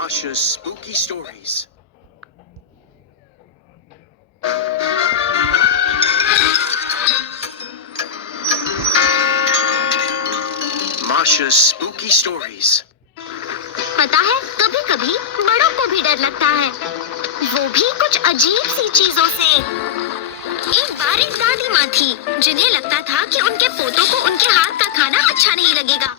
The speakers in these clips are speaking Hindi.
Masha's Spooky Stories. Masha's Spooky Stories. पता है, कभी कभी बड़ों को भी डर लगता है, वो भी कुछ अजीब सी चीजों से। एक बार एक दादी माँ थी जिन्हें लगता था कि उनके पोतों को उनके हाथ का खाना अच्छा नहीं लगेगा।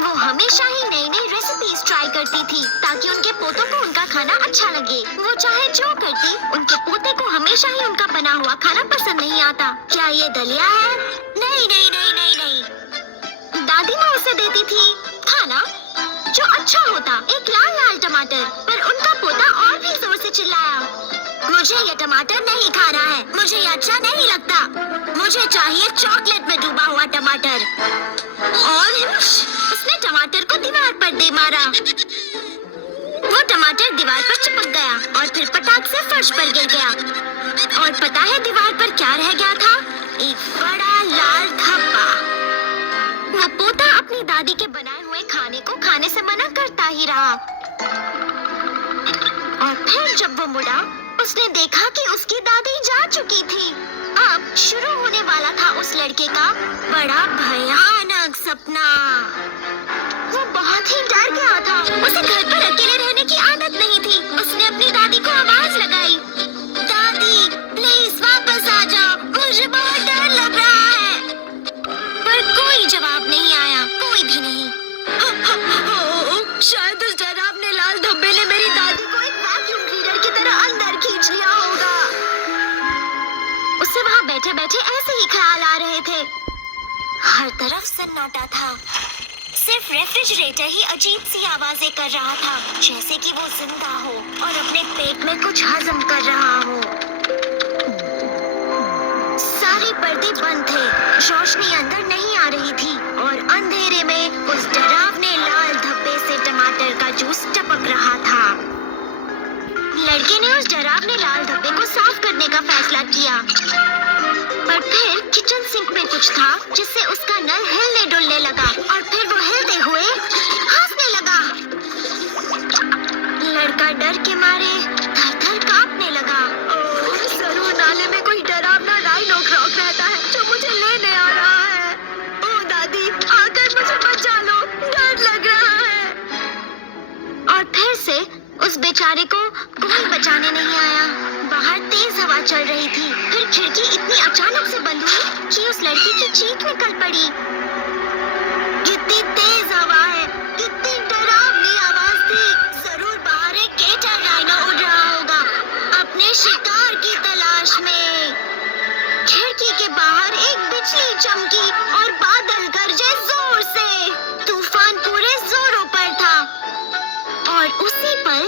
वो हमेशा ही नई नई रेसिपीज ट्राई करती थी ताकि उनके पोतों को उनका खाना अच्छा लगे। वो चाहे जो करती, उनके पोते को हमेशा ही उनका बना हुआ खाना पसंद नहीं आता। क्या ये दलिया है? नहीं नहीं नहीं नहीं नहीं। दादी माँ उसे देती थी खाना जो अच्छा होता, एक लाल लाल टमाटर। पर उनका पोता और भी जोर से चिल्लाया, मुझे ये टमाटर नहीं खाना है, मुझे ये अच्छा नहीं लगता, मुझे चाहिए चॉकलेट में डूबा हुआ टमाटर। और उसने टमाटर को दीवार पर दे मारा। वो टमाटर दीवार पर चिपक गया और फिर पटाख से फर्श पर गिर गया। और पता है दीवार पर क्या रह गया था? एक बड़ा लाल धब्बा। वो पोता अपनी दादी के बनाए हुए खाने को खाने से मना करता ही रहा। और फिर जब वो मुड़ा, उसने देखा कि उसकी दादी जा चुकी थी। अब शुरू होने वाला था उस लड़के का बड़ा भयानक सपना। वो बहुत ही डर गया था। उसे घर पर अकेले रहने की आदत नहीं थी। उसने अपनी दादी को आवाज लगाई, दादी प्लीज वापस आ जाओ, मुझे बहुत डर लग रहा है। पर कोई जवाब नहीं आया, कोई भी नहीं। शायद उस डरावने लाल धब्बे ने मेरी दादी को एक वैक्यूम क्लीनर की तरह अंदर खींच लिया होगा। उसे वहाँ बैठे बैठे ऐसे ही ख्याल आ रहे थे। हर तरफ सन्नाटा था, सिर्फ रेफ्रिजरेटर ही अजीब सी आवाजें कर रहा था, जैसे कि वो जिंदा हो और अपने पेट में कुछ हजम कर रहा हो। सारे पर्दे बंद थे, रोशनी अंदर नहीं आ रही थी और अंधेरे में उस डरावने लाल धब्बे से टमाटर का जूस टपक रहा था। लड़के ने उस डरावने लाल धब्बे को साफ करने का फैसला किया, पर फिर किचन सिंक में कुछ था जिससे उसका नल हिलने डुलने लगा और फिर वो हिलते हुए हंसने लगा। लड़का डर के मारे थर-थर कांपने लगा। जरूर नाले में कोई डरावना डायनो क्रॉक रहता है जो मुझे लेने आ रहा है। ओ दादी, आकर मुझे बचा लो, डर लग रहा है। और फिर से उस बेचारे को कोई बचाने नहीं आया। बाहर तेज हवा चल रही थी, फिर खिड़की इतनी अचानक से बंद हुई कि उस लड़की की चीख निकल पड़ी। कितनी तेज हवा है, कितनी डरावनी आवाज थी। जरूर बाहर एक केटर डायनो उड़ रहा होगा अपने शिकार की तलाश में। खिड़की के बाहर एक बिजली चमकी और बादल गरजे जोर से। तूफान पूरे जोरों पर था और उसी पल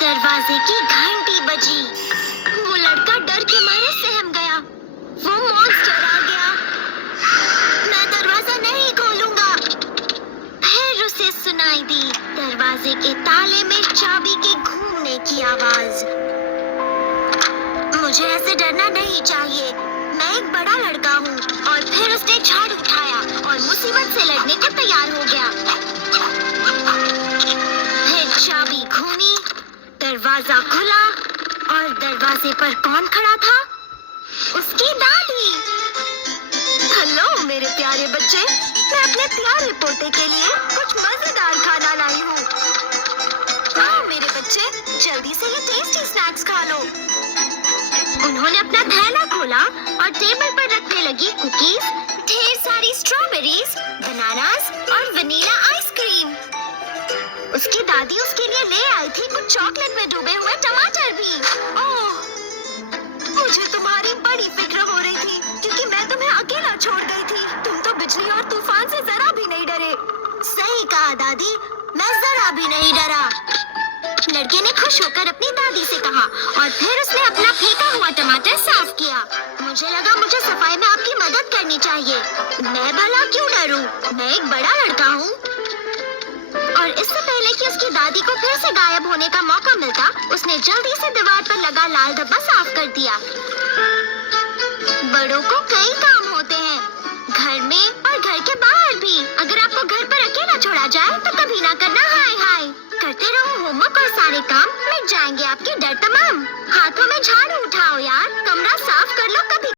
दरवाजे की घंटी बजी। वो लड़का डर के मारे सहम गया। वो मॉन्स्टर आ गया। मैं दरवाजा नहीं खोलूंगा। फिर उसे सुनाई दी दरवाजे के ताले में चाबी के घूमने की आवाज। मुझे ऐसे डरना नहीं चाहिए, मैं एक बड़ा लड़का हूँ। और फिर उसने झाड़ू उठाया और मुसीबत से लड़ने को तैयार हो गया। फिर चाबी घूमी, दरवाजा खुला और दरवाजे पर कौन खड़ा था? उसकी दादी। हेलो मेरे प्यारे बच्चे, मैं अपने प्यारे पोते के लिए कुछ मजेदार खाना लाई हूँ। आओ मेरे बच्चे, जल्दी से ये टेस्टी स्नैक्स खा लो। उन्होंने अपना थैला खोला और टेबल पर रखने लगी कुकीज, ढेर सारी स्ट्रॉबेरीज, बनानास और वनीला आइसक्रीम। उसकी दादी उसके लिए ले आई थी कुछ चॉकलेट में डूबे हुए टमाटर भी। ओह, मुझे तुम्हारी बड़ी फिक्र हो रही थी क्योंकि मैं तुम्हें अकेला छोड़ गई थी। तुम तो बिजली और तूफान से जरा भी नहीं डरे। सही कहा दादी, मैं जरा भी नहीं डरा। लड़के ने खुश होकर अपनी दादी से कहा और फिर उसने अपना फेंका हुआ टमाटर साफ किया। मुझे लगा मुझे सफाई में आपकी मदद करनी चाहिए। मैं भला क्यों डरूं? मैं एक बड़ा लड़का हूँ। और इससे पहले कि उसकी दादी को फिर से गायब होने का मौका मिलता, उसने जल्दी से दीवार पर लगा लाल धब्बा साफ कर दिया। बड़ों को कई काम होते हैं, घर में और घर के बाहर भी। अगर आपको घर पर अकेला छोड़ा जाए तो कभी ना करना हाय हाय। करते रहो होमवर्क और सारे काम, मिट जाएंगे आपके डर तमाम। हाथों में झाड़ू उठाओ यार, कमरा साफ कर लो कभी।